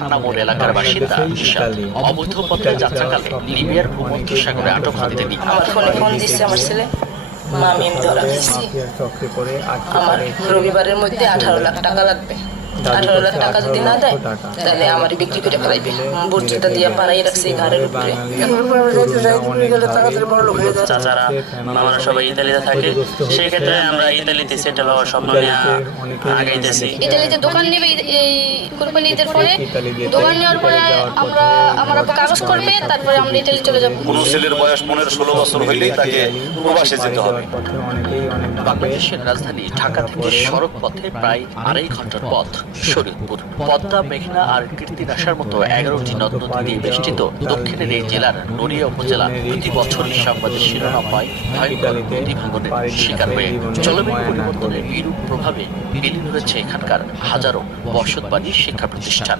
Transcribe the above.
থানা মোড় এলাকার বাসিন্দা নিশাত অবৈধ পথে যাত্রাকালে লিবিয়ার ভূমধ্যসাগরে আটক হন তিনি। আমার ফোনে ফোন দিচ্ছে আমার ছেলে, মা আমি ধরা খেয়েছি, আমার রবিবারের মধ্যে 18 লাখ টাকা লাগবে, 18 লাখ টাকা যদি না দেয় তাহলে আমারই বিক্রি করে ফেলাইবে। বুর্জিটা দিয়ে পাড়াই রাখছে ঘাড়ের উপরে। চাচারা মামারা সবাই ইতালিতে থাকে, সেই ক্ষেত্রে আমরা ইতালিতে সেটেল হওয়ার স্বপ্ন নিয়ে আগাইতেছি। ইতালিতে দোকান নেবে এই কোরবানি ঈদের পরে, দোকান নেওয়ার পরে আমার আব্বা কাগজ করবে, তারপরে আমরা ইতালি চলে যাবো। কোনো ছেলের বয়স 15-16 বছর হইলেই তাকে প্রবাসে যেতে হবে। বাংলাদেশের রাজধানী ঢাকা থেকে সড়ক পথে প্রায় 2.5 ঘন্টার পথ শরীয়তপুর। পদ্মা, মেঘনা আর কীর্তিনাশার মতো 11টি নদ নদী দিয়ে বেষ্টিত দক্ষিণের এই জেলার নড়িয়া উপজেলা প্রতি বছরই সংবাদের শিরোনাম হয় ভয়ঙ্কর নদী ভাঙনের শিকার হয়ে। জলবায়ু পরিবর্তনের বিরূপ প্রভাবে বিলীন হয়েছে এখানকার হাজারো বসতবাড়ি, শিক্ষা প্রতিষ্ঠান।